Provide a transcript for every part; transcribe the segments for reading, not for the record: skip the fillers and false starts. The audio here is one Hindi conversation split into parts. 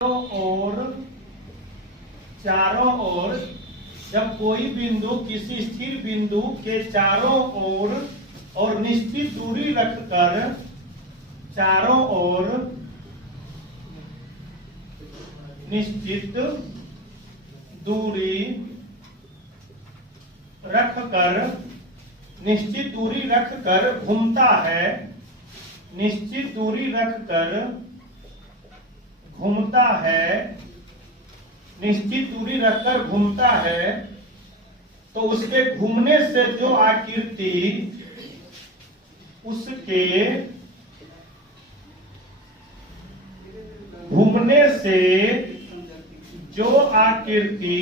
चारों ओर जब कोई बिंदु किसी स्थिर बिंदु के चारों ओर और निश्चित दूरी रखकर चारों ओर निश्चित दूरी रखकर घूमता है, निश्चित दूरी रखकर घूमता है, निश्चित दूरी रखकर घूमता है, तो उसके घूमने से जो आकृति उसके घूमने से जो आकृति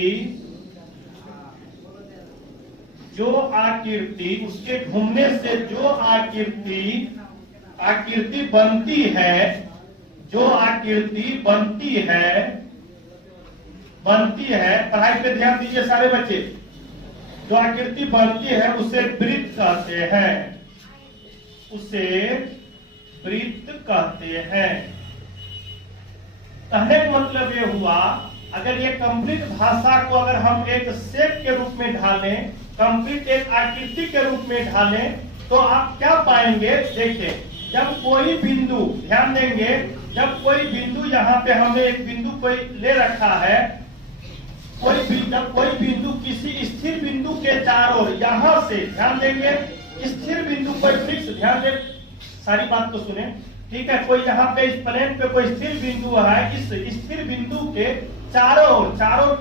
उसके घूमने से जो आकृति बनती है, जो आकृति बनती है, पढ़ाई पे ध्यान दीजिए सारे बच्चे। जो आकृति बनती है उसे वृत्त कहते हैं, उसे वृत्त कहते हैं। कहने का मतलब ये हुआ, अगर ये कंप्लीट भाषा को अगर हम एक शेप के रूप में ढालें, कंप्लीट एक आकृति के रूप में ढालें, तो आप क्या पाएंगे? देखिए, जब कोई बिंदु, ध्यान देंगे, जब कोई बिंदु यहाँ पे हमने एक बिंदु कोई ले रखा है, जब कोई बिंदु किसी स्थिर बिंदु के चारों ओर, यहाँ से ध्यान देंगे, स्थिर बिंदु कोई फिक्स, ध्यान दे सारी बात को सुने, ठीक है। कोई यहाँ पे इस प्लेन पे कोई स्थिर बिंदु है, इस स्थिर बिंदु के चारों ओर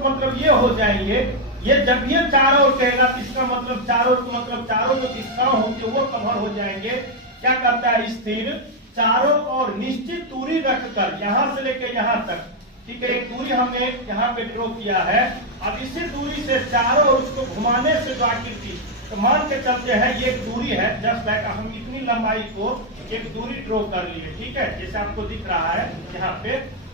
मतलब ये हो जाएंगे, ये जब ये चारों ओर कहेगा तो इसका मतलब चारों जो दिशाएं होंगी वो कवर हो जाएंगे। क्या करता है? स्थिर चारों ओर निश्चित दूरी रखकर, यहाँ से लेकर यहाँ तक, ठीक है, एक दूरी हमने यहाँ पे ड्रॉ किया है। अब इसी दूरी से चारों ओर उसको घुमाने से जो आकृति, तो मान के चलते हैं ये एक दूरी है, जस्ट लाइक हम इतनी लंबाई को एक दूरी ड्रॉ कर लिए, ठीक है, जैसे आपको दिख रहा है यहाँ पे।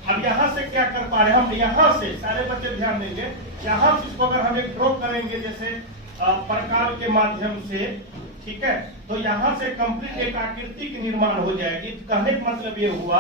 अब यहाँ से क्या कर पा रहे हैं हम? यहाँ से सारे बच्चे ध्यान देंगे, यहाँ से इसको अगर हम एक ड्रॉ करेंगे जैसे प्रकार के माध्यम से, ठीक है, तो यहाँ से कंप्लीट एक आकृति की निर्माण हो जाएगी। कहने का मतलब ये हुआ,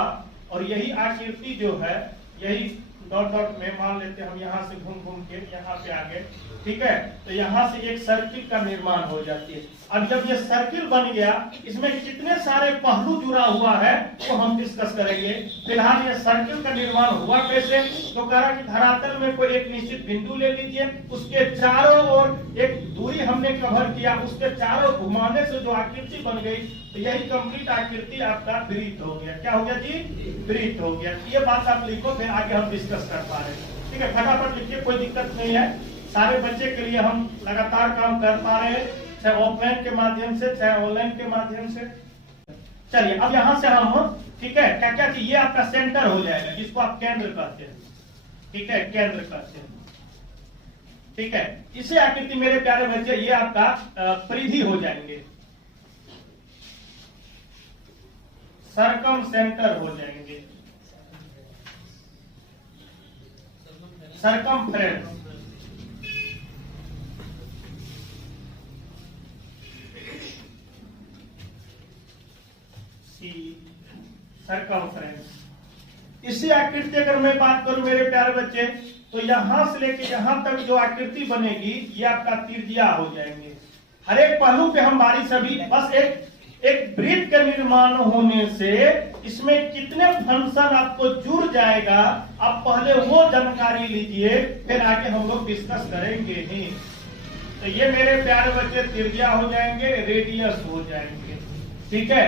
और यही आकृति जो है, यही डॉट डॉट में मान लेते हैं हम, यहाँ से घूम के यहाँ पे आ गए, ठीक है, तो यहाँ से एक सर्किल का निर्माण हो जाती है। अब जब ये सर्किल बन गया, इसमें कितने सारे पहलू जुड़ा हुआ है वो हम डिस्कस करेंगे। फिलहाल ये सर्किल का निर्माण हुआ कैसे? तो कह रहा कि धरातल में कोई एक निश्चित बिंदु ले लीजिए, उसके चारों ओर एक दूरी हमने कवर किया, उसके चारों घुमाने से जो आकृति बन गई, तो यही कंप्लीट आकृति आपका वृत्त हो गया। क्या हो गया जी? वृत्त हो गया। ये बात आप लिखो, फिर आगे हम डिस्कस कर पा रहे हैं, ठीक है, फटाफट लिखिए, कोई दिक्कत नहीं है। सारे बच्चे के लिए हम लगातार काम कर पा रहे हैं, चाहे ऑफलाइन के माध्यम से चाहे ऑनलाइन के माध्यम से। चलिए, अब यहाँ से हम, ठीक है, क्या क्या ये आपका सेंटर हो जाएगा, जिसको आप केंद्र कहते हैं, ठीक है, केंद्र कहते हैं, ठीक है। इसे आकृति मेरे प्यारे बच्चे ये आपका परिधि हो जाएंगे, सर्कम सेंटर हो जाएंगे, सर्कमफ्रेंस, सर्कमफ्रेंस। इसी आकृति अगर मैं बात करूं मेरे प्यारे बच्चे, तो यहां से लेके यहां तक जो आकृति बनेगी ये आपका त्रिज्या हो जाएंगे। हर एक पहलू पे हम बारी सभी, बस एक वृत्त का निर्माण होने से इसमें कितने फंक्शन आपको जुड़ जाएगा, आप पहले वो जानकारी लीजिए, फिर आगे हम लोग डिस्कस करेंगे ही। तो ये मेरे प्यारे बच्चे त्रिज्या हो जाएंगे, रेडियस हो जाएंगे, ठीक है।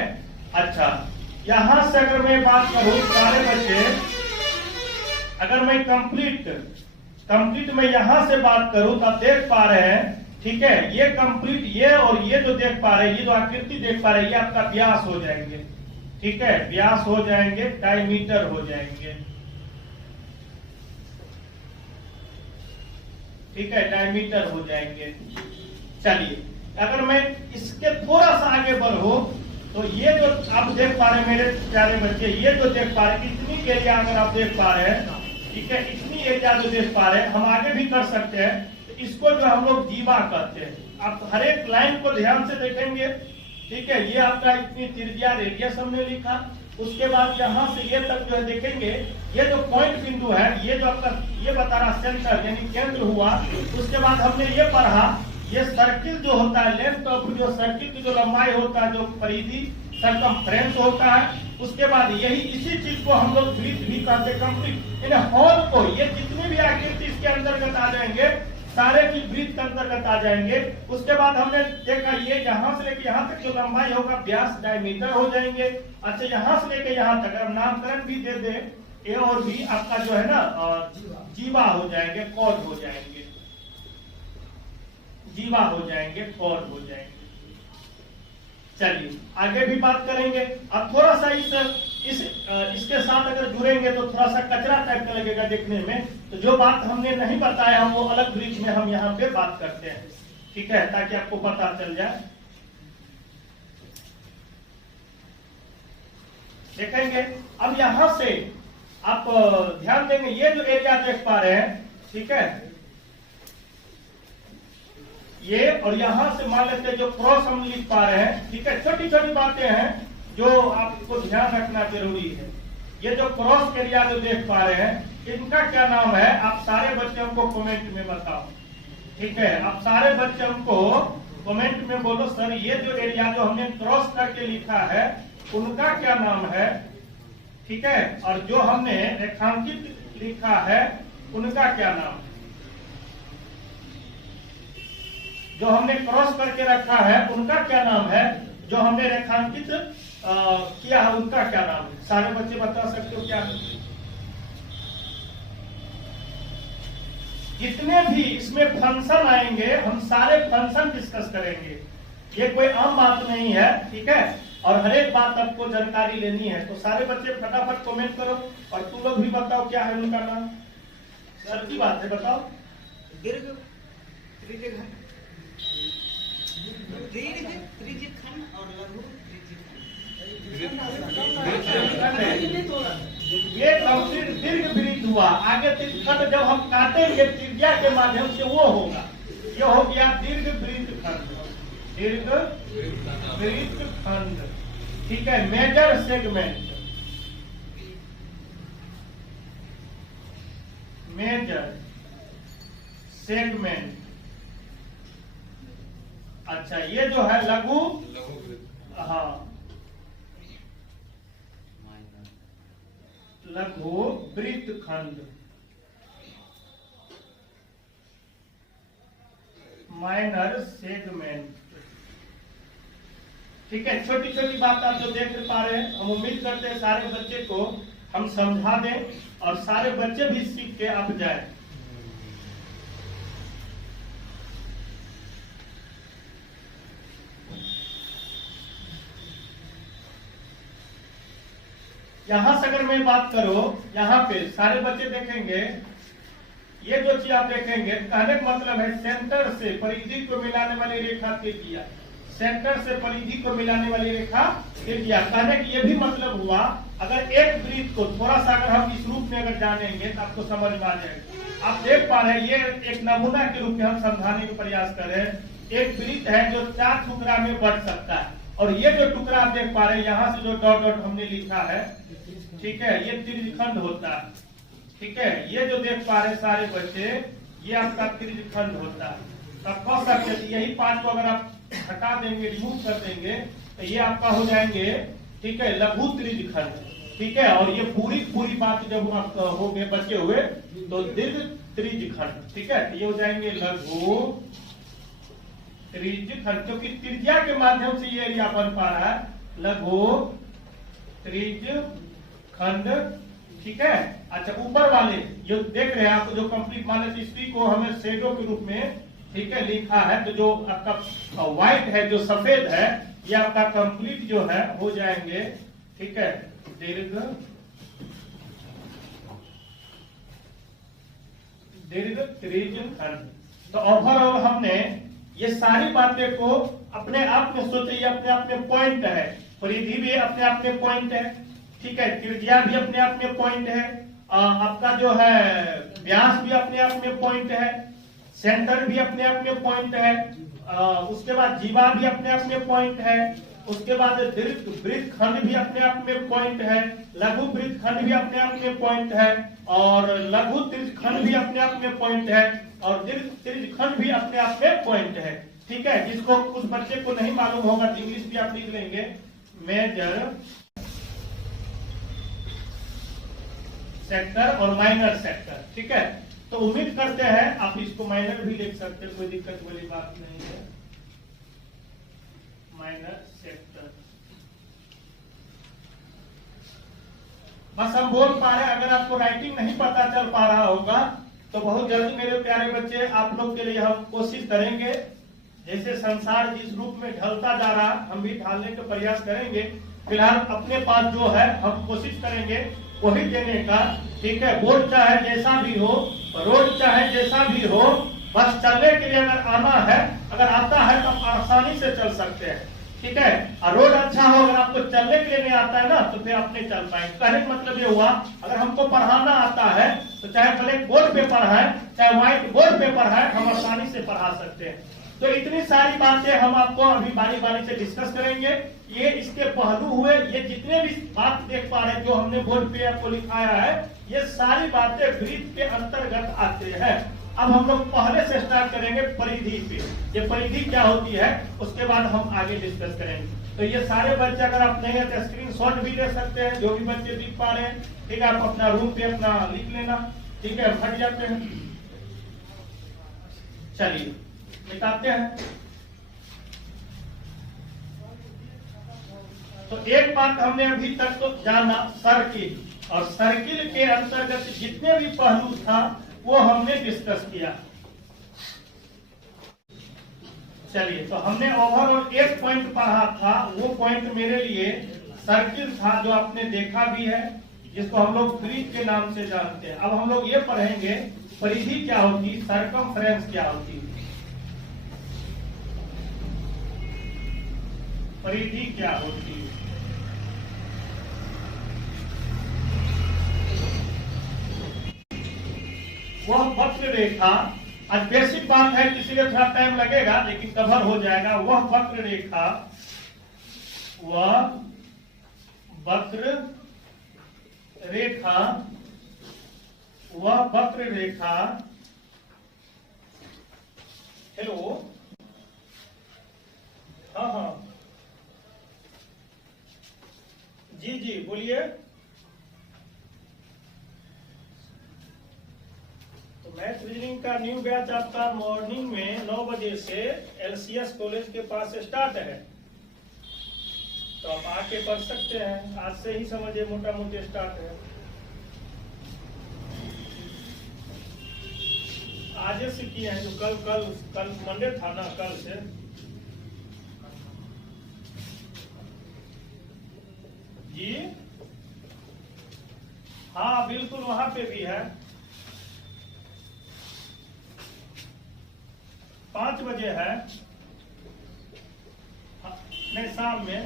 अच्छा, यहां से अगर मैं बात करूं सारे बच्चे, अगर मैं कंप्लीट में यहां से बात करूं तो आप देख पा रहे हैं, ठीक है, ये कंप्लीट, ये और ये जो देख पा रहे हैं, ये जो आकृति देख पा रहे हैं, ये आपका व्यास हो जाएंगे, ठीक है, व्यास हो जाएंगे, डायमीटर हो जाएंगे, ठीक है, डायमीटर हो जाएंगे। चलिए, अगर मैं इसके थोड़ा सा आगे बढ़ूं, तो ये जो आप देख पा रहे हैं मेरे प्यारे बच्चे, ये जो देख पा रहे हैं, इतनी एरिया अगर आप देख पा रहे हैं, ठीक है, इतनी एरिया जो देख पा रहे हैं, हम आगे भी कर सकते हैं। तो इसको जो हम लोग जीवा कहते हैं। आप हर एक लाइन को ध्यान से देखेंगे, ठीक है, ये आपका इतनी त्रिज्या रेडियस हमने लिखा, उसके बाद यहाँ से ये तक जो है देखेंगे, ये जो पॉइंट बिंदु है, ये जो आपका ये बता रहा सेंटर यानी केंद्र हुआ। उसके बाद हमने ये पढ़ा, ये सर्किल जो होता है, लेंथ ऑफ जो सर्किल की जो लंबाई होता है, जो परिधि सरकमफ्रेंस होता है। उसके बाद यही इसी चीज को हम लोग वृत्त भी कहते हैं, कंप्लीट इन हॉल को, ये जितने भी आकृति इसके अंतर्गत आ जाएंगे सारे की वृत्त के अंतर्गत आ जाएंगे। उसके बाद हमने देखा ये यहाँ से लेके यहाँ तक जो लंबाई होगा व्यास डायमीटर हो जाएंगे। अच्छा, यहाँ से लेके यहाँ तक अब नामकरण भी दे दे, ए और बी आपका जो है ना जीवा हो जाएंगे, कॉर्ड हो जाएंगे, जीवा हो जाएंगे, कॉर्ड हो जाएंगे। चलिए आगे भी बात करेंगे। अब थोड़ा सा इसके साथ अगर जुड़ेंगे तो थोड़ा सा कचरा टाइप का लगेगा देखने में, तो जो बात हमने नहीं बताया हम वो अलग ब्रिज में हम यहाँ पे बात करते हैं, ठीक है, ताकि आपको पता चल जाए। देखेंगे अब यहाँ से आप ध्यान देंगे, ये जो एरिया देख पा रहे हैं, ठीक है, ये और यहां से मान लेते हैं जो क्रॉस हम लिख पा रहे हैं, ठीक है, छोटी छोटी बातें हैं जो आपको ध्यान रखना जरूरी है। ये जो क्रॉस एरिया जो देख पा रहे हैं, इनका क्या नाम है, आप सारे बच्चे हमको कमेंट में बताओ, ठीक है, आप सारे बच्चे हमको कमेंट में बोलो सर ये जो एरिया जो हमने क्रॉस करके लिखा है उनका क्या नाम है, ठीक है, और जो हमने रेखांकित लिखा है उनका क्या नाम है। जो हमने क्रॉस करके रखा है उनका क्या नाम है, जो हमने रेखांकित किया है उनका क्या नाम है। सारे बच्चे बता सकते हो क्या? जितने भी इसमें फंक्शन आएंगे हम सारे फंक्शन डिस्कस करेंगे, ये कोई आम बात नहीं है, ठीक है, और हर एक बात आपको जानकारी लेनी है। तो सारे बच्चे फटाफट कमेंट करो और तुम लोग भी बताओ क्या है उनका नाम। सर की बात है, बताओ। दीर्घ त्रिज्यखंड और लघु ये कंप्लीट दीर्घ वृत्त हुआ। आगे त्रिज्यखंड जब हम काटेंगे त्रिज्या के माध्यम से वो होगा, ये हो गया दीर्घ वृत्त खंड, दीर्घ वृत्त खंड, ठीक है। मेजर सेगमेंट, मेजर सेगमेंट, अच्छा ये जो है लघु, हाँ लघु वृत्त खंड, माइनर सेगमेंट, ठीक है। छोटी छोटी बात आप जो देख पा रहे हैं, हम उम्मीद करते हैं सारे बच्चे को हम समझा दें और सारे बच्चे भी सीख के अब जाए। यहां से अगर मैं बात करूं, यहाँ पे सारे बच्चे देखेंगे, ये जो चीज आप देखेंगे, कहने का मतलब है सेंटर से परिधि को मिलाने वाली रेखा त्रिज्या, सेंटर से परिधि को मिलाने वाली रेखा त्रिज्या। कहने की ये भी मतलब हुआ, अगर एक वृत्त को थोड़ा सा अगर हम इस रूप में अगर जानेंगे तो आपको समझ में आ जाएगा। आप देख पा रहे हैं, ये एक नमूना के रूप में हम समझाने का प्रयास कर रहे हैं। एक वृत्त है जो 4 टुकड़ा में बढ़ सकता है, और ये जो टुकड़ा आप देख पा रहे हैं, यहाँ से जो डॉट डॉट हमने लिखा है, ठीक है, ये त्रिज्यखंड होता है, ठीक है। ये जो देख पा रहे सारे बच्चे, ये आपका त्रिज्यखंड होता है। तब कह सकते यही 5 को अगर आप हटा देंगे, रिमूव कर देंगे, तो ये आपका हो जाएंगे, ठीक है, लघु त्रिज्यखंड, ठीक है। और ये पूरी बात जब आप हो गए बचे हुए तो दीर्घ त्रिज्यखंड, ठीक है, ये हो जाएंगे लघु त्रिज्यखंड, क्योंकि त्रिज्या के माध्यम से ये एरिया बन पा रहा है, लघु त्रिज्यखंड, ठीक है। अच्छा ऊपर वाले जो देख रहे हैं आप, जो कंप्लीट मान लीजिए इसी को हमें शेडो के रूप में, ठीक है, लिखा है, तो जो आपका व्हाइट है, जो सफेद है, ये आपका कंप्लीट जो है हो जाएंगे, ठीक है, दीर्घ त्रिज्यखंड। तो ओवरऑल हमने ये सारी बातें को अपने आप में सोचे, ये अपने आप में पॉइंट है, परिधि भी अपने आप में पॉइंट है, ठीक है, त्रिज्या भी अपने आप में पॉइंट है, आपका जो है व्यास भी अपने आप में पॉइंट है, सेंटर भी अपने आप में पॉइंट है, उसके बाद जीवा भी अपने आप में पॉइंट है, उसके बाद दीर्घ वृत्त खंड भी अपने आप में पॉइंट है, लघु वृत्त खंड भी अपने आप में पॉइंट है, और लघु त्रिज्य खंड भी अपने आप में पॉइंट है, और दीर्घ त्रिज्य खंड भी अपने आप में पॉइंट है। ठीक है, जिसको कुछ बच्चे को नहीं मालूम होगा तो इंग्लिश भी आप लिख लेंगे, मेजर सेक्टर और माइनर सेक्टर। ठीक है, तो उम्मीद करते हैं आप इसको माइनर भी लिख सकते हैं, कोई दिक्कत वाली बात नहीं है। माइनर सेक्टर बस हम बोल पा रहे हैं। अगर आपको राइटिंग नहीं पता चल पा रहा होगा तो बहुत जल्दी मेरे प्यारे बच्चे आप लोग के लिए हम कोशिश करेंगे, जैसे संसार जिस रूप में ढलता जा रहा हम भी ढालने का प्रयास करेंगे। फिलहाल अपने पास जो है हम कोशिश करेंगे वही देने का। ठीक है, बोर्ड चाहे जैसा भी हो, रोड चाहे जैसा भी हो, बस चलने के लिए अगर आना है, अगर आता है तो आसानी से चल सकते हैं। ठीक है, और रोड अच्छा हो, अगर आपको चलने के लिए नहीं आता है ना तो फिर आप नहीं चल पाएंगे। कहने का मतलब ये हुआ, अगर हमको पढ़ाना आता है तो चाहे ब्लैक बोर्ड पे पढ़ाए चाहे व्हाइट बोर्ड पे पढ़ाए, हम आसानी से पढ़ा सकते हैं। तो इतनी सारी बातें हम आपको अभी बारी बारी से डिस्कस करेंगे। ये इसके पहलू हुए, ये जितने भी बात देख पा रहे हैं जो हमने बोर्ड पे आपको लिखाया है, ये सारी बातें वृत्त के अंतर्गत आते हैं। अब हम लोग पहले से स्टार्ट करेंगे परिधि पे। ये परिधि क्या होती है उसके बाद हम आगे डिस्कस करेंगे। तो ये सारे बच्चे अगर आप नहीं है तो स्क्रीन शॉट भी ले सकते हैं, जो भी बच्चे लिख पा रहे हैं। ठीक है, आप अपना रूम पे अपना लिख लेना। ठीक है, हट जाते हैं, चलिए मिटाते हैं। तो एक बात हमने अभी तक तो जाना सर्किल, और सर्किल के अंतर्गत जितने भी पहलू था वो हमने डिस्कस किया। चलिए, तो हमने ओवरऑल एक पॉइंट पढ़ा था, वो पॉइंट मेरे लिए सर्किल था, जो आपने देखा भी है, जिसको हम लोग वृत्त के नाम से जानते हैं। अब हम लोग ये पढ़ेंगे परिधि क्या होती, सर्कमफ्रेंस क्या होती। परिधि क्या होती है? वह वक्र रेखा, आज बेसिक बात है इसलिए थोड़ा टाइम लगेगा लेकिन कवर हो जाएगा। वह वक्र रेखा, वह वक्र रेखा, वह वक्र रेखा। हेलो, हाँ हाँ जी जी बोलिए। तो मैथ रीजनिंग का न्यू बैच आपका मॉर्निंग में 9 बजे से LCS कॉलेज के पास स्टार्ट है, तो आप आके पढ़ सकते हैं। आज से ही समझिए मोटा मोटी स्टार्ट है। आज से किए हैं, जो कल मंडे था ना, कल से। जी हाँ बिल्कुल, वहां पे भी है। 5 बजे है, नहीं शाम में।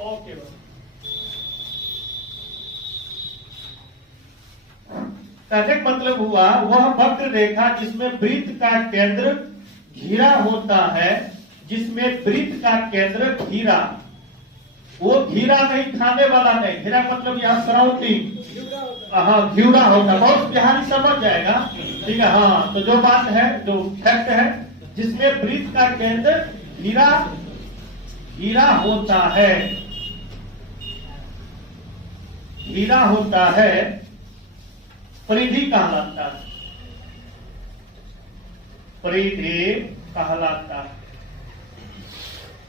ओके बस, कहने का मतलब हुआ वह वक्र रेखा जिसमें वृत्त का केंद्र घिरा होता है, जिसमें वृत्त का केंद्र घिरा, वो घिरा नहीं, खाने वाला नहीं, घिरा मतलब यहाँ सराउंडिंग, हाँ घिरा होगा, बहुत बिहारी समझ जाएगा। ठीक है, हाँ तो जो बात है, जो फैक्ट है, जिसमें वृत्त का केंद्र घिरा होता है, घिरा होता है, परिधि कहलाता है, परिधि कहलाता है,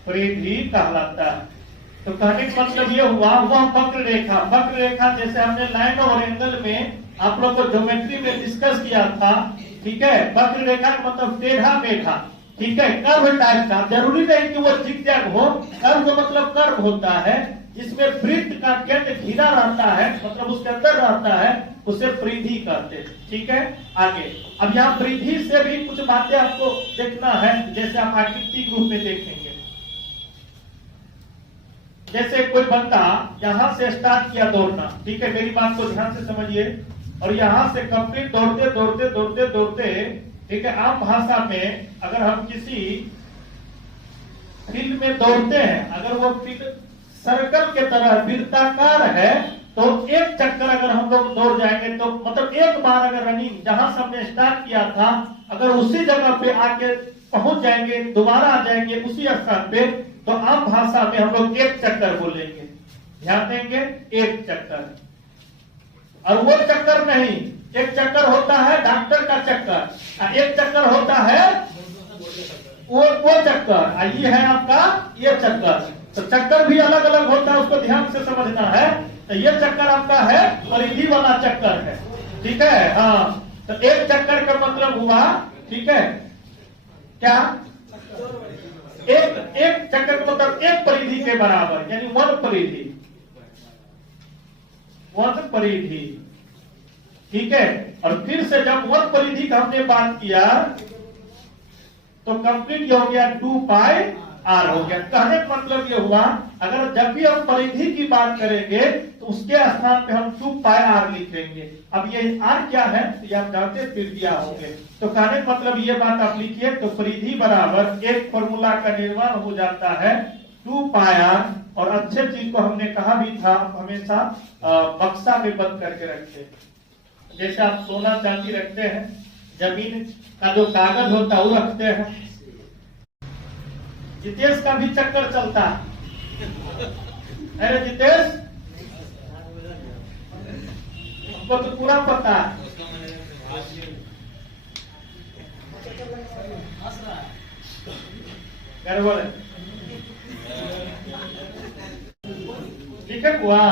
परिधि कहलाता है। तो कहने का मतलब ये हुआ वह वक्र रेखा। वक्र रेखा जैसे हमने लाइन और एंगल में आप लोग को ज्योमेट्री में डिस्कस किया था। ठीक है, वक्र रेखा का मतलब टेढ़ा मेढ़ा। ठीक है, कर्व टाइप का, जरूरी नहीं कि वो जिगजैग हो। कर्व का मतलब कर्व होता है जिसमें वृत्त का केंद्र घिरा रहता है, मतलब उसके अंदर रहता है, उसे परिधि कहते हैं। ठीक है, आगे अब यहाँ परिधि से भी कुछ बातें आपको देखना है, जैसे आप आकृति रूप में देखेंगे। जैसे कोई बंदा यहाँ से स्टार्ट किया दौड़ना, ठीक है, मेरी बात को ध्यान से समझिए, और यहाँ से कंप्लीट दौड़ते दौड़ते दौड़ते दौड़ते, ठीक है, आम भाषा में अगर हम किसी फील्ड में दौड़ते हैं, अगर वो फील्ड सर्कल के तरह वृत्ताकार है तो एक चक्कर अगर हम लोग दौड़ जाएंगे तो मतलब एक बार अगर रनिंग जहां से हमने स्टार्ट किया था अगर उसी जगह पे आके पहुंच जाएंगे, दोबारा आ जाएंगे उसी स्थान पे, तो आम भाषा में हम लोग एक चक्कर बोलेंगे। ध्यान देंगे, एक चक्कर। और वो चक्कर नहीं, एक चक्कर होता है डॉक्टर का चक्कर, एक चक्कर होता है वो चक्कर, ये है आपका ये चक्कर। तो चक्कर भी अलग अलग होता है, उसको ध्यान से समझना है। तो ये चक्कर आपका है परिधि वाला चक्कर है, ठीक है। हाँ, तो एक चक्कर का मतलब हुआ, ठीक है, क्या एक चक्कर का मतलब एक परिधि के बराबर, यानी वन परिधि, वन परिधि, ठीक है। और फिर से जब वन परिधि का हमने बात किया तो कंप्लीट हो गया 2 पाई आर हो गया। कहने का मतलब ये हुआ अगर जब भी हम परिधि की बात करेंगे तो उसके स्थान पे हम 2 पाई आर लिखेंगे। अब ये आर क्या है ये आप जानते हैं, त्रिज्या होंगे। तो कहने का मतलब ये बात आप लिखिए, तो परिधि बराबर एक फॉर्मूला का निर्माण हो जाता है 2 पाई आर। और अच्छे चीज को हमने कहा भी था, हमेशा बक्सा में बंद करके रखते, जैसे आप सोना चांदी रखते हैं, जमीन का जो कागज होता है वो रखते हैं। जितेश का भी चक्कर चलता है, अरे जितेश हमको तो पूरा पता है। गड़बड़ है, ठीक है बुआ।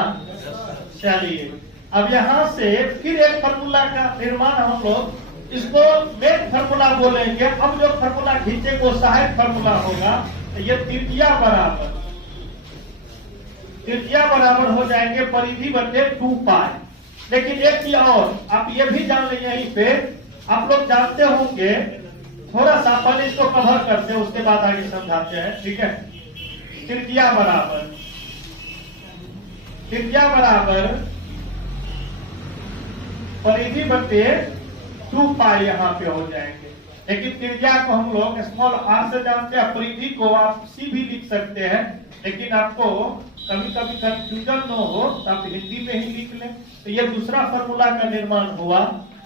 चलिए अब यहाँ से फिर एक फार्मूला का निर्माण हम लोग इसको मेन फार्मूला बोलेंगे। अब जो फार्मूला खींचे वो सहायक फार्मूला होगा। तो ये तृतीया बराबर हो जाएंगे परिधि बटे 2 पाई। लेकिन एक चीज और आप ये भी जान लें, यहीं पे आप लोग जानते होंगे, थोड़ा सा पहले इसको कवर करते हैं उसके बाद आगे समझाते हैं, ठीक है। तृतीया बराबर परिधि बटे 2 पाई यहाँ पे हो जाएंगे। लेकिन त्रिज्या को हम लोग स्मॉल आर से जानते हैं, परिधि को आप सी भी लिख सकते हैं। लेकिन आपको कभी कभी कंफ्यूजन न हो तो आप हिंदी में ही लिख लें। तो ये दूसरा फार्मूला का निर्माण हुआ,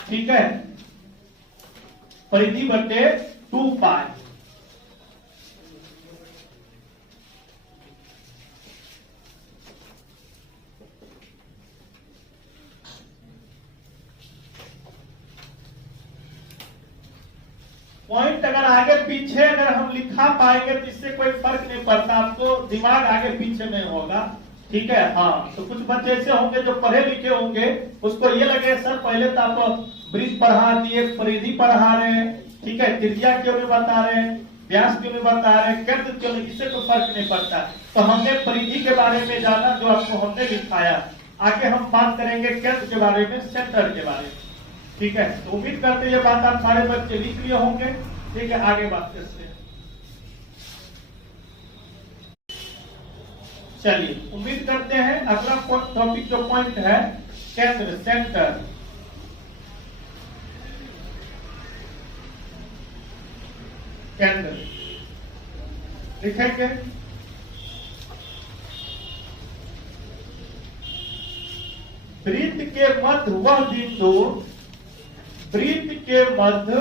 ठीक है, परिधि बटे 2 पाई। पॉइंट अगर आगे पीछे अगर हम लिखा पाएंगे तो इससे कोई फर्क नहीं पड़ता, आपको दिमाग आगे पीछे नहीं होगा, ठीक है। हाँ, तो कुछ बच्चे ऐसे होंगे जो पढ़े लिखे होंगे, उसको ये लगे सर पहले तो आप ब्रिज पढ़ा दिए, परिधि पढ़ा रहे हैं, ठीक है, त्रिज्या क्यों नहीं बता रहे हैं, व्यास क्यों नहीं बता रहे हैं, केंद्र क्यों नहीं, इससे कोई फर्क नहीं पड़ता। तो हमने परिधि के बारे में जाना जो आपको हमने लिखाया। आगे हम बात करेंगे केंद्र के बारे में, सेंटर के बारे में, ठीक है। तो उम्मीद करते ये बात आप सारे बच्चे लिख लिए होंगे, ठीक है। आगे बात करते हैं, चलिए उम्मीद करते हैं अगला टॉपिक जो पॉइंट है केंद्र, सेंटर। केंद्र लिखेंगे, वृत्त के मध्य वह बिंदु, वृत्त के मध्य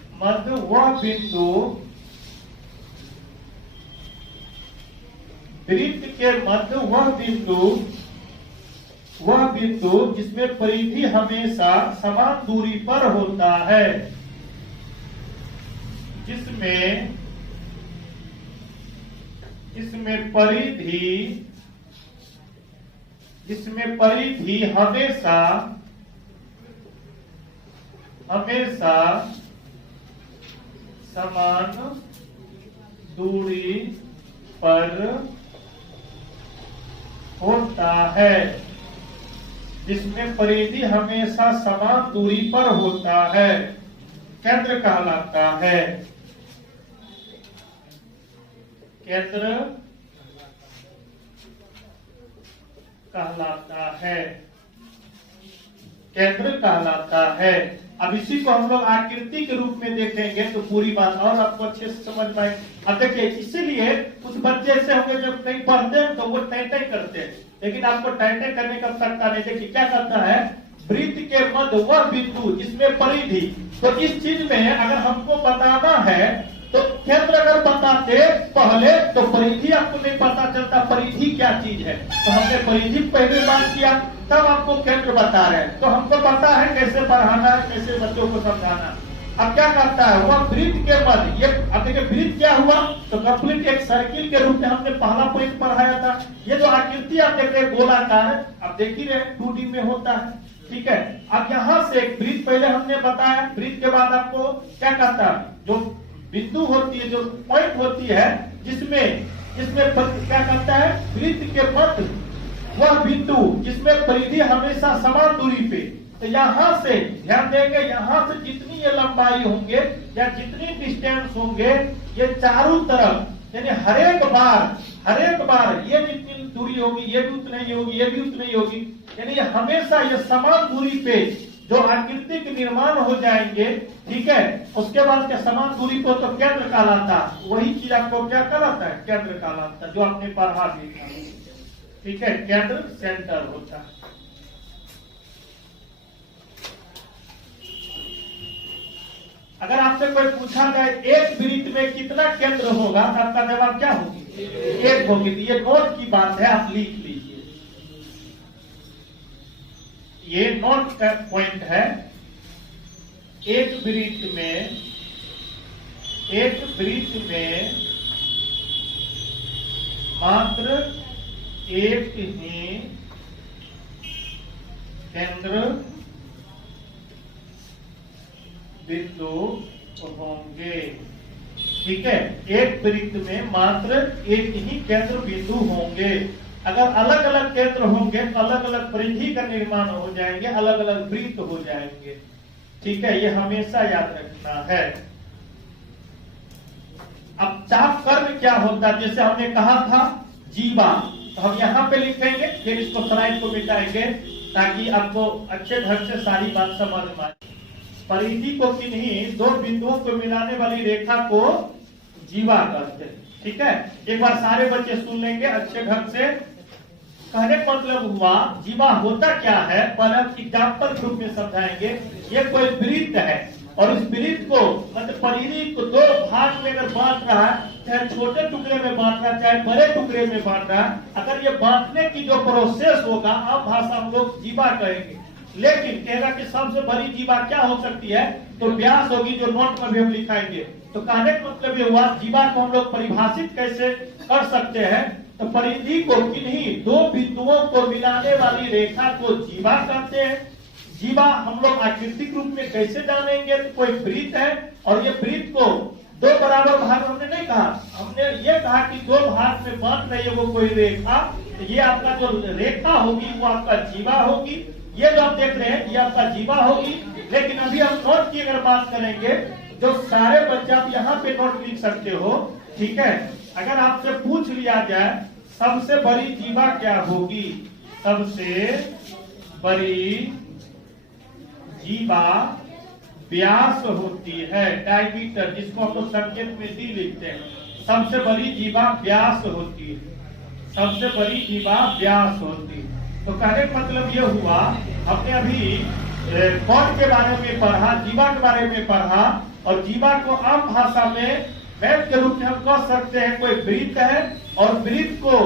वह बिंदु, वृत्त के मध्य वह बिंदु जिसमें परिधि हमेशा समान दूरी पर होता है, जिसमें परिधि हमेशा समान दूरी पर होता है, जिसमें परिधि हमेशा समान दूरी पर होता है, केंद्र कहलाता है। केंद्र कहलाता है। केंद्र कहलाता है। अब इसी को हम लोग आकृति के रूप में देखेंगे तो पूरी बात और आपको अच्छे से समझ पाए। अब देखिए, इसीलिए कुछ बच्चे ऐसे होंगे जब कहीं पढ़ते हैं तो वो टाई करते हैं, लेकिन आपको टाई करने का आवश्यकता नहीं। देखिए क्या करता है, वृत्त के मध्य वह बिंदु जिसमें परिधि, तो इस चीज में अगर हमको बताना है तो केंद्र अगर बताते पहले तो परिधि आपको नहीं पता चलता, परिधि क्या चीज है, तो हमने परिधि पहले बात किया तब आपको केंद्र बता रहे हैं। तो हमको पता है कैसे पढ़ाना है, कैसे बच्चों को समझाना। अब क्या करता है वह वृत्त के मध्य, ये अब देखिए वृत्त क्या हुआ, तो कंप्लीट एक सर्किल के रूप में हमने पहला पॉइंट पढ़ाया था। ये जो आकृति आप देख रहे हैं गोलाकार है, आप देख ही रहे 2D में होता है, ठीक है। अब यहाँ से एक वृत्त पहले हमने बताया, वृत्त के बाद आपको क्या कहता है, जो बिंदु होती है, जो पॉइंट होती है, जिसमें क्या करता है, वृत्त के मध्य वह बिंदु जिसमें परिधि हमेशा समान दूरी पे। तो यहाँ से ध्यान देंगे, यहाँ से जितनी ये लंबाई होंगे या जितनी डिस्टेंस होंगे, ये चारों तरफ यानी हरेक बार ये जितनी दूरी होगी, ये भी उतनी ही होगी, ये भी उतनी ही होगी, यानी हमेशा ये समान दूरी पे जो आकृति के निर्माण हो जाएंगे, ठीक है। उसके बाद क्या समान दूरी को तो केंद्र कहलाता, वही चीज आपको क्या कहलाता है, केंद्र कहलाता, जो आपने पढ़ा भी था, ठीक है। केंद्र सेंटर होता है। अगर आपसे कोई पूछा जाए एक वृत्त में कितना केंद्र होगा तो आपका जवाब क्या होगी, एक होगी। तो ये नोट की बात है, आप लिख लीजिए, ये नोट का पॉइंट है। एक वृत्त में मात्र एक ही केंद्र बिंदु होंगे, ठीक है। एक वृत्त में मात्र एक ही केंद्र बिंदु होंगे। अगर अलग अलग केंद्र होंगे तो अलग अलग परिधि का निर्माण हो जाएंगे, अलग अलग वृत्त हो जाएंगे, ठीक है। ये हमेशा याद रखना है। अब चाप कर्म क्या होता है, जैसे हमने कहा था जीवा, तो हम यहाँ पे लिखेंगे, फिर इसको स्लाइड को मिटाएंगे ताकि आपको अच्छे ढंग से सारी बात समझ में आए। परिधि को किन्हीं दो बिंदुओं को मिलाने वाली रेखा को जीवा कहते हैं, ठीक है। एक बार सारे बच्चे सुन लेंगे अच्छे ढंग से। कहने का मतलब हुआ जीवा होता क्या है, पहले हम एग्जाम्पल के रूप में समझाएंगे। ये कोई वृत्त है और इस वृत्त को मतलब परिधि को दो भाग में अगर बांट रहा है, चाहे छोटे टुकड़े में बांट रहा है चाहे बड़े टुकड़े में बांट रहा है, अगर ये बांटने की जो प्रोसेस होगा आम भाषा हम लोग जीवा कहेंगे। लेकिन कहेगा कि सबसे बड़ी जीवा क्या हो सकती है, तो व्यास होगी, जो नोट में भी हम लिखाएंगे। तो कहने का मतलब ये हुआ जीवा को हम लोग परिभाषित कैसे कर सकते हैं, तो परिधि को किन्हीं दो बिंदुओं को मिलाने वाली रेखा को जीवा कहते हैं। जीवा हम लोग आकृतिक रूप में कैसे जानेंगे, तो कोई वृत्त है और ये वृत्त को दो बराबर भाग हमने नहीं कहा, हमने ये कहा कि दो भाग में बांट रही है वो कोई रेखा, तो ये आपका जो रेखा होगी वो आपका जीवा होगी। ये जो आप देख रहे हैं ये आपका जीवा होगी। लेकिन अभी हम नोट की अगर बात करेंगे, जो सारे बच्चे आप यहाँ पे नोट लिख सकते हो, ठीक है। अगर आपसे पूछ लिया जाए सबसे बड़ी जीवा क्या होगी, सबसे बड़ी जीवा व्यास होती है, डायमीटर, जिसको हम लोग संकेत में डी लिखते हैं। सबसे बड़ी जीवा व्यास होती है, सबसे बड़ी जीवा व्यास होती है। तो कहने का मतलब ये हुआ, हमने अभी कौन के बारे में पढ़ा, जीवा के बारे में पढ़ा, और जीवा को आम भाषा में मैप के रूप में हम कह सकते हैं कोई वृत्त है, और वृत्त को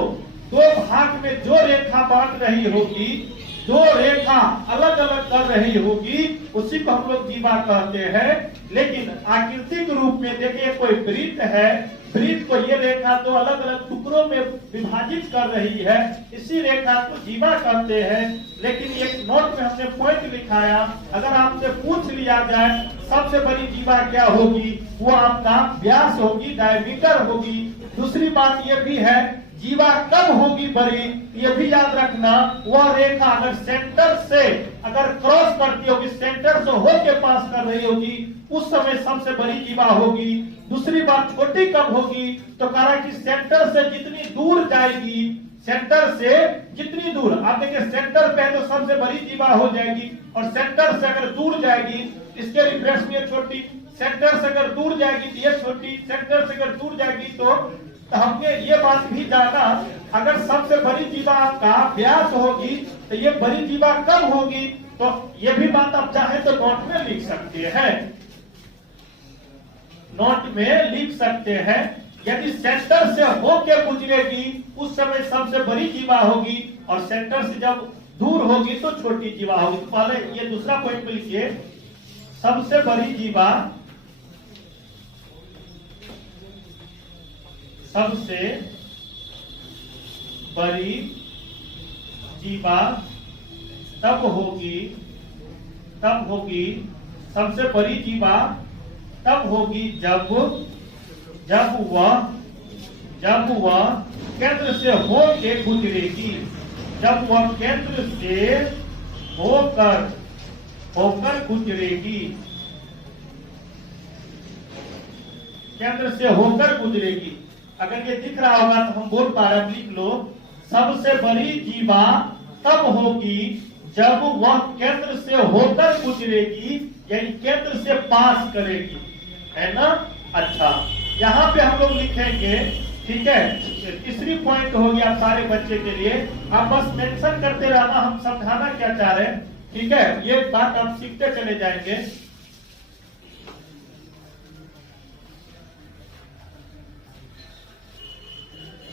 दो भाग में जो रेखा बांट रही होगी, दो रेखा अलग अलग कर रही होगी, उसी को हम लोग जीवा कहते हैं। लेकिन आकृतिक रूप में देखिए कोई वृत्त है, वृत्त को ये रेखा दो अलग अलग टुकड़ों में विभाजित कर रही है, इसी रेखा को जीवा कहते हैं। लेकिन एक नोट में हमने पॉइंट लिखाया, अगर आपसे पूछ लिया जाए सबसे बड़ी जीवा क्या होगी, वो आपका व्यास होगी, डायमीटर होगी। दूसरी बात ये भी है, जीवा कब होगी बड़ी, ये भी याद रखना, वह रेखा अगर सेंटर से अगर क्रॉस करती होगी, सेंटर से होके पास कर रही होगी, उस समय सबसे बड़ी जीवा होगी। दूसरी बात छोटी कब होगी, तो कहा कि सेंटर से जितनी दूर जाएगी, सेंटर से जितनी दूर, आप देखिए सेंटर पे है तो सबसे बड़ी जीवा हो जाएगी, और सेंटर से अगर दूर जाएगी इसके रिफ्रेश में ये छोटी, सेंटर से अगर दूर जाएगी तो ये छोटी, सेंटर से अगर दूर जाएगी तो हमने ये बात भी जाना, अगर सबसे बड़ी जीवा आपका व्यास होगी तो ये बड़ी जीवा कम होगी, तो ये भी बात आप चाहे तो नोट में लिख सकते हैं, नोट में लिख सकते हैं। यदि सेंटर से होके गुजरेगी उस समय सबसे बड़ी जीवा होगी, और सेंटर से जब दूर होगी तो छोटी जीवा होगी। तो पहले ये दूसरा पॉइंट पे लिखिए, सबसे बड़ी जीवा, सबसे बड़ी जीवा तब होगी, सबसे बड़ी जीवा तब होगी जब वह केंद्र से होके गुजरेगी, जब वह केंद्र से होकर गुजरेगी, केंद्र से होकर गुजरेगी। अगर ये दिख रहा होगा तो हम बोल पा रहे, लिख लो, सबसे बड़ी जीवा तब होगी जब वह केंद्र से होकर गुजरेगी, यानी केंद्र से पास करेगी, है ना। अच्छा, यहाँ पे हम लोग लिखेंगे, ठीक है। तीसरी पॉइंट हो गया सारे बच्चे के लिए, आप बस मेंशन करते रहना हम समझाना क्या चाह रहे हैं, ठीक है। ये बात आप सीखते चले जाएंगे।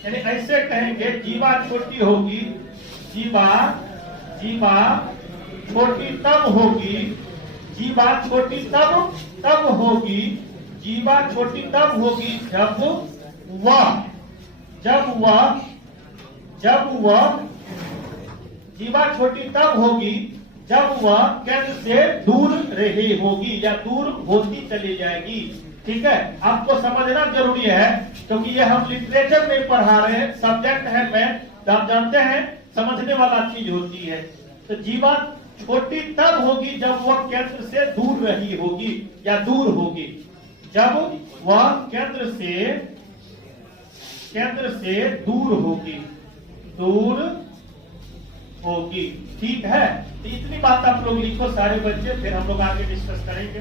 यानी ऐसे कहेंगे, जीवा छोटी होगी, जीवा छोटी तब होगी, जीवा छोटी तब होगी, जीवा छोटी तब होगी जब वह जीवा छोटी तब होगी जब वह केंद्र से दूर रही होगी या दूर होती चली जाएगी, ठीक है। आपको समझना जरूरी है क्योंकि ये हम लिटरेचर में पढ़ा रहे हैं, सब्जेक्ट है मैथ, तो आप जानते हैं समझने वाला चीज होती है। तो जीवा छोटी तब होगी जब वह केंद्र से दूर रही होगी या दूर होगी, जब वह केंद्र से दूर होगी, ठीक है। तो इतनी बात आप लोग लिखो सारे बच्चे, फिर हम लोग आगे डिस्कस करेंगे।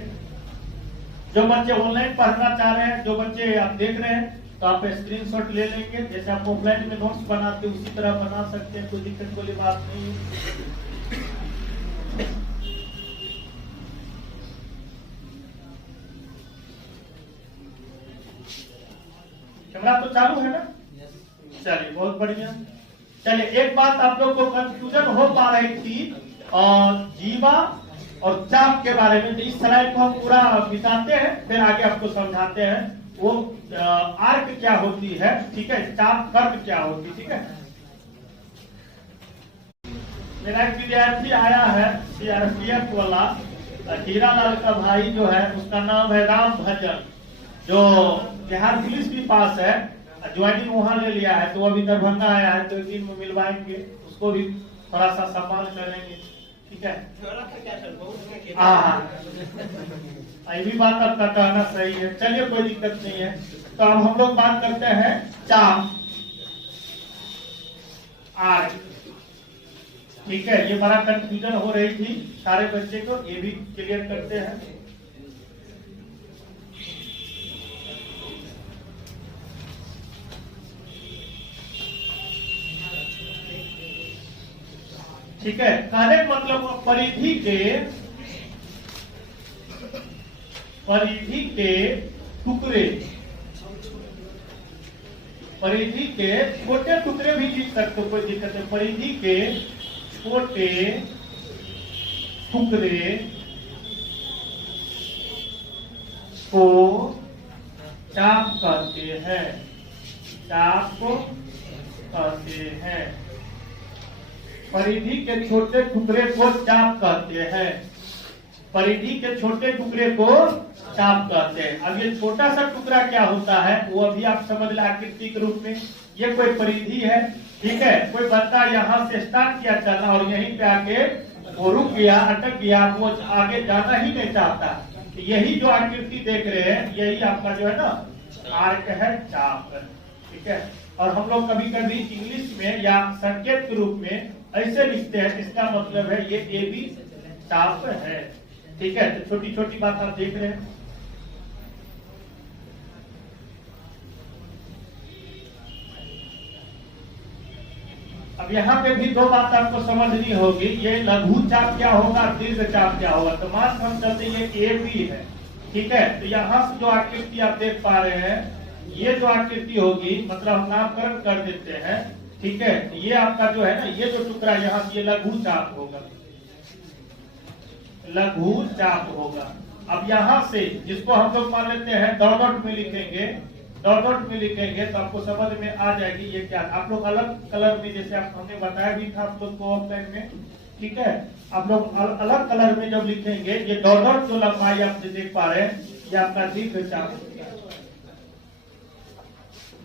जो बच्चे ऑनलाइन पढ़ना चाह रहे हैं, जो बच्चे आप देख रहे हैं, तो आप स्क्रीनशॉट ले लेंगे, जैसे आप ऑफलाइन में नोट्स बनाते हैं उसी तरह बना सकते हैं, कोई दिक्कत वाली बात नहीं है। कैमरा तो चालू है ना? चलिए, बहुत बढ़िया। चलिए, एक बात आप लोग को कंफ्यूजन हो पा रही थी और जीवा और चाप के बारे में, तो इस स्लाइड को हम पूरा बिताते हैं, फिर आगे आपको समझाते हैं वो आर्क क्या होती है, ठीक है, चाप कर्व क्या होती है, ठीक है। मेरा एक विद्यार्थी आया है सीआरपीएफ वाला, हीरालाल का भाई जो है, उसका नाम है राम भजन, जो बिहार पुलिस भी पास है, ज्वाइनिंग वहां ले लिया है, तो अभी दरभंगा आया है, तो एक दिन में मिलवाएंगे, उसको भी थोड़ा सा सम्मान करेंगे, ठीक है। हाँ, ये भी बात आपका कहना सही है, चलिए कोई दिक्कत नहीं है। तो अब हम लोग बात करते हैं चाप आर्क, ठीक है। ये बड़ा कंफ्यूजन हो रही थी सारे बच्चे को, ये भी क्लियर करते हैं। ठीक है, कहने का मतलब परिधि के छोटे टुकड़े भी लिख सकते हो, कोई दिक्कत नहीं। परिधि के छोटे टुकड़े को चाप कहते हैं, चाप कहते हैं। परिधि के छोटे टुकड़े को चाप कहते हैं, परिधि के छोटे टुकड़े को चाप कहते हैं। अब ये छोटा सा टुकड़ा क्या होता है वो अभी आप समझ लें आकृति के रूप में। ये कोई परिधि है, ठीक है। कोई बच्चा यहाँ से स्टार्ट किया चलना और यहीं पे आके वो रुक गया, अटक गया, वो आगे जाना ही नहीं चाहता। तो यही जो आकृति देख रहे हैं, यही आपका जो है ना आर्क है, चाप, ठीक है। और हम लोग कभी कभी इंग्लिश में या संकेत के रूप में ऐसे लिखते हैं, इसका मतलब है ये ए बी चाप है। ठीक है, तो छोटी छोटी बात आप देख रहे हैं। अब यहाँ पे भी दो बात आपको समझनी होगी, ये लघु चाप क्या होगा, दीर्घ चाप क्या होगा। तो मान हम चलते ये ए बी है, ठीक है। तो यहाँ से जो आकृति आप देख पा रहे हैं, ये जो आकृति होगी, मतलब हम नामकरण कर देते हैं, ठीक है। ये आपका जो है ना, ये जो टुकड़ा यहाँ से, ये लघु चाप होगा, लघु चाप होगा। अब यहाँ से जिसको हम लोग मान लेते हैं डॉट डॉट में लिखेंगे, डॉट डॉट में लिखेंगे तो आपको समझ में आ जाएगी ये क्या। आप लोग अलग कलर में, जैसे आप हमने बताया भी था आप लोग को ऑफलाइन में, ठीक है। आप लोग अलग कलर में जब लिखेंगे, ये डॉट डॉट जो लंबाई आप देख पा रहे हैं, ये आपका दीर्घ चाप होता है,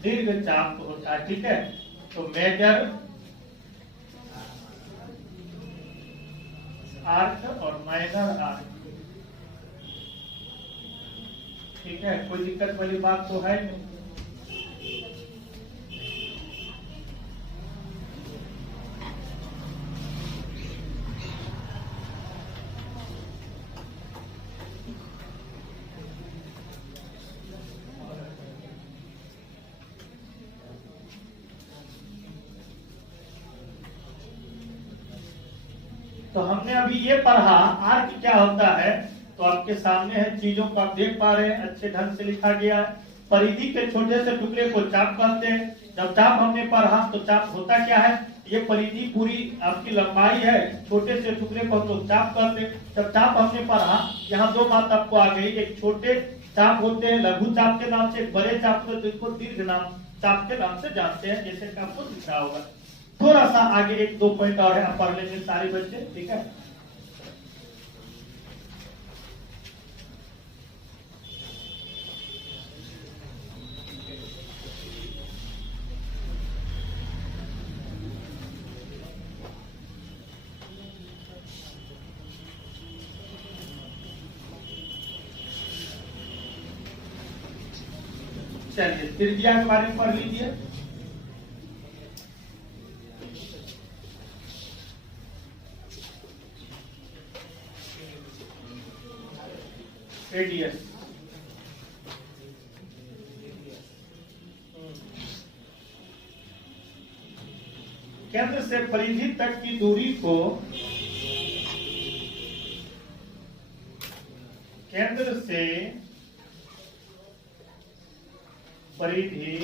दीर्घ चाप होता है, ठीक है। तो मेजर आर्क और माइनर आर्क, ठीक है, कोई दिक्कत वाली बात तो है नहीं। तो हमने अभी ये पढ़ा आर्क क्या होता है, तो आपके सामने है, चीजों को आप देख पा रहे हैं, अच्छे ढंग से लिखा गया है। परिधि के छोटे से टुकड़े को चाप कहते हैं। जब चाप हमने पढ़ा तो चाप होता क्या है, ये परिधि पूरी आपकी लंबाई है, छोटे से टुकड़े को हम लोग चाप कहते हैं। जब चाप हमने पढ़ा, यहाँ दो बात आपको आ गई, एक छोटे चाप होते हैं लघु चाप के नाम से, एक बड़े चाप को जिसको दीर्घ नाम चाप के नाम से जानते हैं, जैसे कि आपको दिखा होगा। थोड़ा सा आगे एक दो पॉइंट और है, आप पढ़ लेंगे सारे बच्चे, ठीक है। चलिए त्रिज्या के बारे में पढ़ लीजिए। रेडियस, केंद्र से परिधि तक की दूरी को, केंद्र से परिधि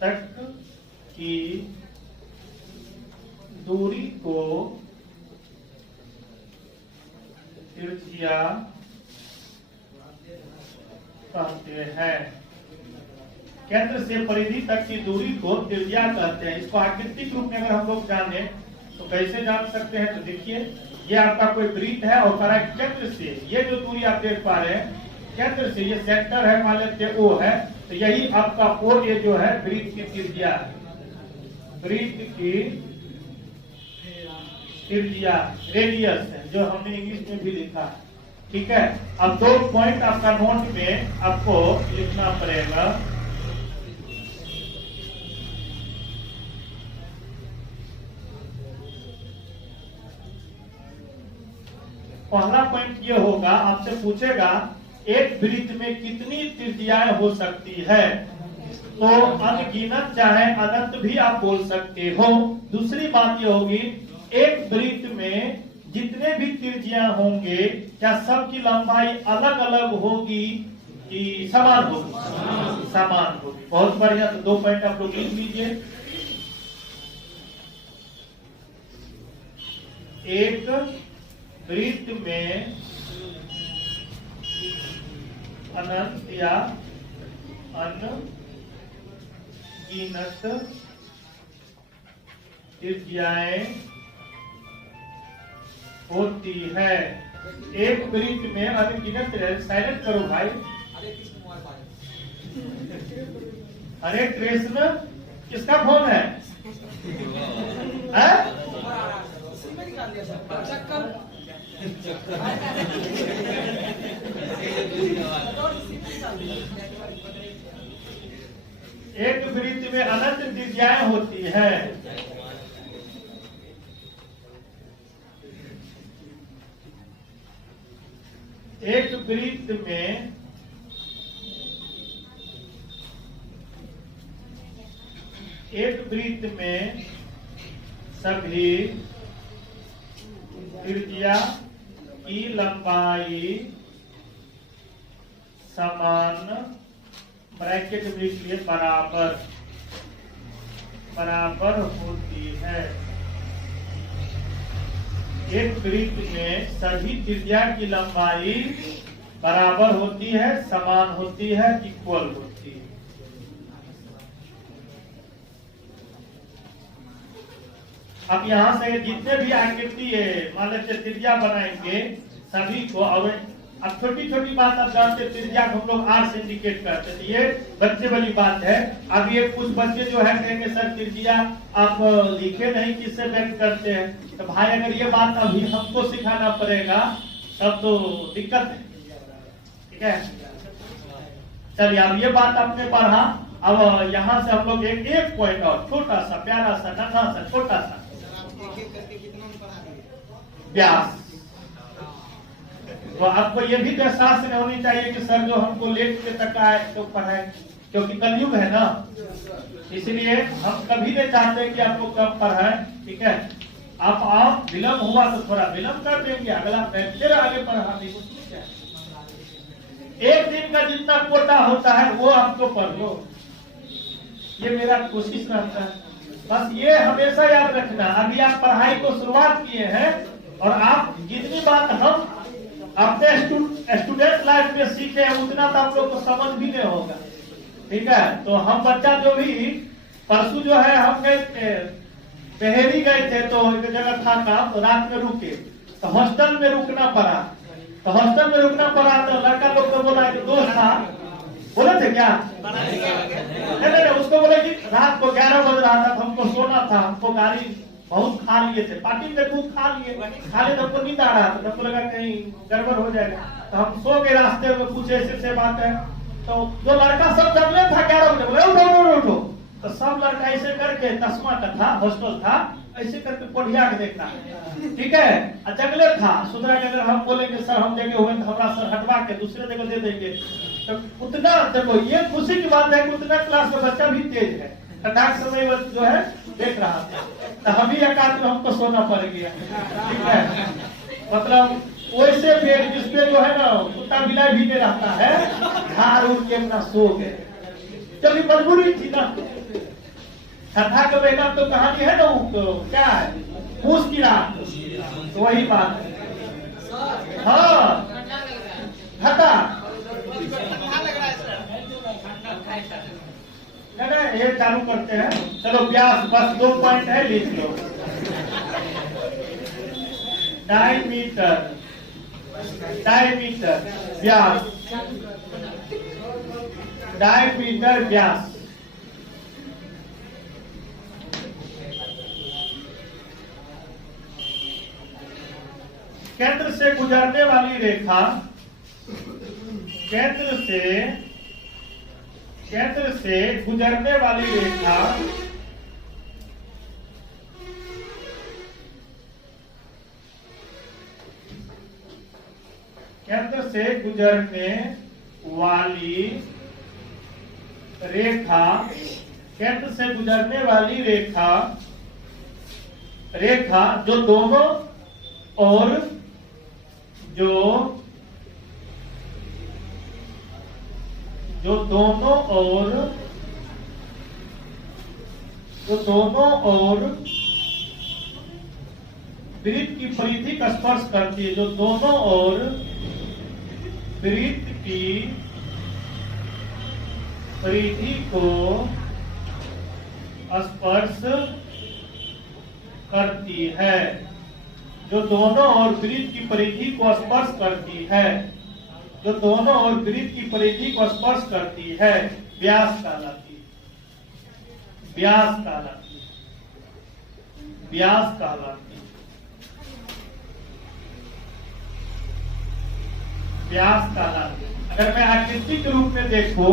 तक की दूरी को त्रिज्या कहते हैं। केंद्र से परिधि तक की दूरी को त्रिज्या कहते हैं। इसको आकृतिक रूप में अगर हम लोग जाने तो कैसे जान सकते हैं, तो देखिए ये आपका कोई वृत्त है और करा केंद्र से ये जो दूरी आप देख पा रहे हैं, केंद्र से ये सेंटर है, मान लेते हैं O है, तो यही आपका O ये जो है वृत्त की त्रिज्या है, वृत्त की त्रिज्या रेडियस है, जो हमने इंग्लिश में भी लिखा है, ठीक है। अब दो पॉइंट आपका नोट में आपको लिखना पड़ेगा। पहला पॉइंट ये होगा, आपसे पूछेगा एक वृत्त में कितनी त्रिज्याएं हो सकती है, तो अनगिनत चाहे अनंत भी आप बोल सकते हो। दूसरी बात ये होगी, एक वृत्त में जितने भी त्रिज्या होंगे, क्या सबकी लंबाई अलग अलग होगी कि समान होगी? समान होगी। बहुत बढ़िया, तो दो पॉइंट आप लोग लिख लीजिए। एक वृत्त में अनंत या अनगिनत त्रिज्याएं होती है। एक वृत्त में अनगिनत, साइलेंट करो भाई। हरे कृष्ण, किसका फोन है? एक वृत्त में अनंत त्रिज्याएं होती है। एक वृत्त में सभी त्रिज्या की लंबाई समान ब्रैकेट में लिए बराबर होती है। एक वृत्त में सभी त्रिज्या की लंबाई बराबर होती है, समान होती है, इक्वल होती है। अब यहाँ से जितने भी आकृति मान लेते त्रिज्या बनाएंगे सभी को, अब छोटी छोटी बात आप जानते त्रिज्या को हम लोग आर से इंडिकेट करते हैं, ये बच्चे वाली बात है। अब ये कुछ बच्चे जो है कहेंगे सर त्रिज्या आप लिखे नहीं, किससे व्यक्त करते हैं? तो भाई अगर ये बात अभी हमको सिखाना पड़ेगा तब तो दिक्कत है, ठीक है। चलिए अब ये बात आपने पढ़ा। अब यहाँ से हम लोग एक पॉइंट और छोटा सा प्यारा सा नन्हा सा छोटा सा व्यास। तो आपको ये भी एहसास नहीं होनी चाहिए कि सर जो हमको लेट के तक आए तो पढ़ाए, क्योंकि कलयुग है ना, इसलिए हम कभी नहीं चाहते कि आपको कम पढ़ाए, ठीक है। आप विलम्ब हुआ तो थोड़ा विलम्ब कर देंगे, अगला फिर आगे पढ़ा देंगे। एक दिन का जितना कोटा होता है वो आपको पढ़ लो, ये मेरा कोशिश रहता है। बस ये हमेशा याद रखना, अभी आप पढ़ाई को शुरुआत किए हैं और आप जितनी बात हम अपने स्टूडेंट लाइफ में सीखे हैं उतना तो आप लोग को समझ भी नहीं होगा, ठीक है। तो हम बच्चा जो भी परसों जो है हम पहरी गए थे तो एक जगह था काम, तो रात में रुके तो हॉस्टल में रुकना पड़ा। तो लड़का लोग को बोला कि दोस्त था, बोले थे क्या नहीं, उसको बोले कि रात को 11 बज रहा था, हमको सोना था, हमको गाड़ी बहुत खा लिए थे, पार्टी में दूध खा लिए तो हमको नींद आ रहा था, हमको लगा कहीं गड़बड़ हो जाएगा, तो हम सो गए। रास्ते में कुछ ऐसे बात है, तो जो लड़का सब जगले था 11 बजे, बोले उठो। तो सब लड़का ऐसे करके तस्मा का था, हॉस्टल था, ऐसे करके कोढ़िया के देखता, ठीक है, जगले था। सुधरा के अगर हम बोलेंगे सर हम जगह हुए तो हमारा सर हटवा के दूसरे जगह दे देंगे, तो उतना देखो ये खुशी की बात है कि उतना क्लास में बच्चा भी तेज है। डाक समय जो है देख रहा था, तो हम ही एकांत में हमको सोना पड़ गया, ठीक है। मतलब वैसे पेड़ जिसपे जो है ना कुत्ता बिलाई भी नहीं रहता है, झाड़ उड़ के अपना सो गए, चलिए मजबूरी थी ना। छठा का महीना तो कहानी है ना, तो क्या है पूछ की रात, तो वही बात है। हाँ घटा ना, ये चालू करते हैं। चलो व्यास बस 2 पॉइंट है, लिख लो। डायमीटर व्यास, डायमीटर व्यास। केंद्र से गुजरने वाली रेखा, केंद्र से गुजरने वाली रेखा केंद्र से गुजरने वाली रेखा, केंद्र से गुजरने वाली रेखा जो दोनों और वृत्त की परिधि का स्पर्श करती है, जो दोनों और वृत्त की परिधि को स्पर्श करती है, जो दोनों और वृत्त की परिधि को स्पर्श करती है, जो दोनों और वृत्त की परिधि को स्पर्श करती है, व्यास कहलाती है, व्यास कहलाती है, व्यास कहलाती है, व्यास कहलाती है। अगर मैं आकृति के रूप में देखूं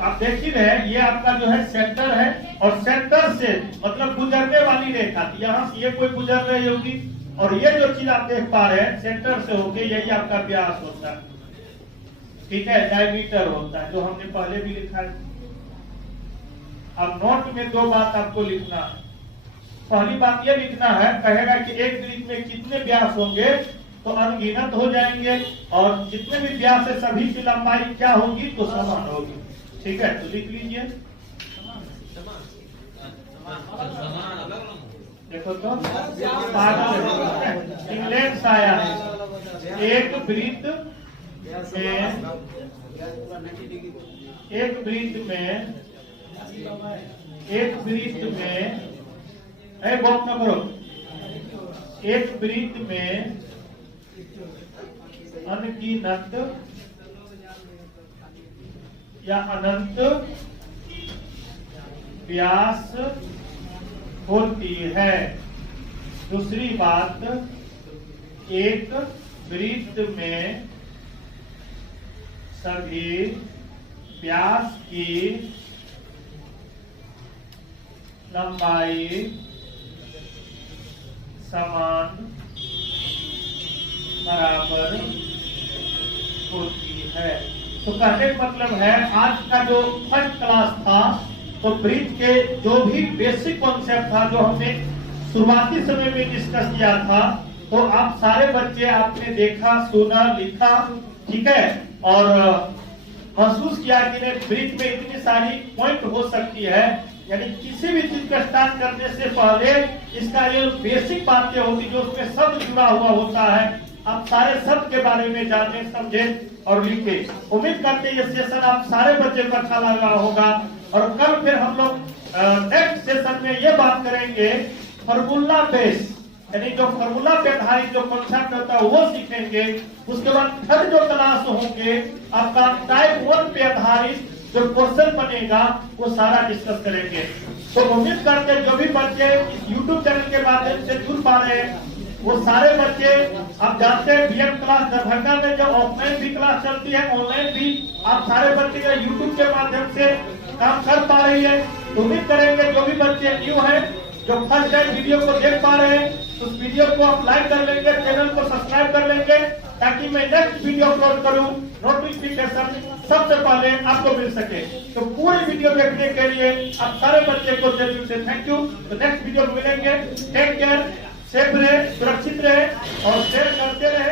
आप देख ही रहे, ये आपका जो है सेंटर है, और सेंटर से मतलब गुजरने वाली रेखा, यहाँ से ये कोई गुजर रही होगी, और ये जो चीज आप देख पा रहे हैं सेंटर से होके, यही आपका व्यास होता है। ठीक है, डायमीटर होता है, जो हमने पहले भी लिखा है। अब नोट में दो बात आपको लिखना है। पहली बात ये लिखना है, कहेगा कि एक वृत्त में कितने व्यास होंगे, तो अनगिनत हो जाएंगे, और जितने भी व्यास है सभी की लंबाई क्या होगी, तो समान होगी। ठीक है, तो लिख लीजिए। देखो तो इंग्लैंड से आया है। एक वृत्त में बहुत न करो, एक वृत्त में अनगिनत या अनंत व्यास होती है। दूसरी बात, एक वृत्त में सभी व्यास की लंबाई समान बराबर होती है। तो कहने का मतलब है, आज का जो फर्स्ट क्लास था, तो वृत्त के जो भी बेसिक कॉन्सेप्ट था, जो हमने शुरुआती समय में डिस्कस किया था, तो आप सारे बच्चे आपने देखा, सुना, लिखा, ठीक है, और महसूस किया कि वृत्त में इतनी सारी पॉइंट हो सकती है। यानी किसी भी चीज का स्टार्ट करने से पहले इसका ये बेसिक बातें होती, जो उसमें शब्द जुड़ा हुआ होता है, आप सारे शब्द के बारे में जाने, समझे और लिखे। उम्मीद करते हैं ये सेशन आप सारे बच्चे को अच्छा लगा होगा, और कल फिर हम लोग नेक्स्ट सेशन में ये बात करेंगे फॉर्मूला बेस, यानी जो फॉर्मूला पे आधारित जो कॉन्सेप्ट होता है वो सीखेंगे। उसके बाद थर्ड जो क्लास होंगे आपका टाइप 1 पे आधारित जो क्वेश्चन बनेगा वो सारा डिस्कस करेंगे। तो उम्मीद करते हैं जो भी बच्चे इस YouTube चैनल के माध्यम से जुड़ पा रहे हैं, वो सारे बच्चे, आप जानते हैं बीएम क्लास दरभंगा में जो ऑफलाइन भी क्लास चलती है, ऑनलाइन भी आप सारे बच्चे का यूट्यूब के माध्यम से काम कर पा रही है। उम्मीद करेंगे जो भी बच्चे न्यू हैं, जो फर्स्ट टाइम वीडियो को देख पा रहे हैं, उस वीडियो को आप लाइक कर लेंगे, चैनल को सब्सक्राइब कर लेंगे, ताकि मैं नेक्स्ट वीडियो अपलोड करूं, नोटिफिकेशन सबसे पहले आपको मिल सके। तो पूरी वीडियो देखने के लिए आप सारे बच्चे को दिल से थैंक यू। तो नेक्स्ट वीडियो में मिलेंगे। टेक केयर, सेफ रहे, सुरक्षित रहे और शेयर करते रहे।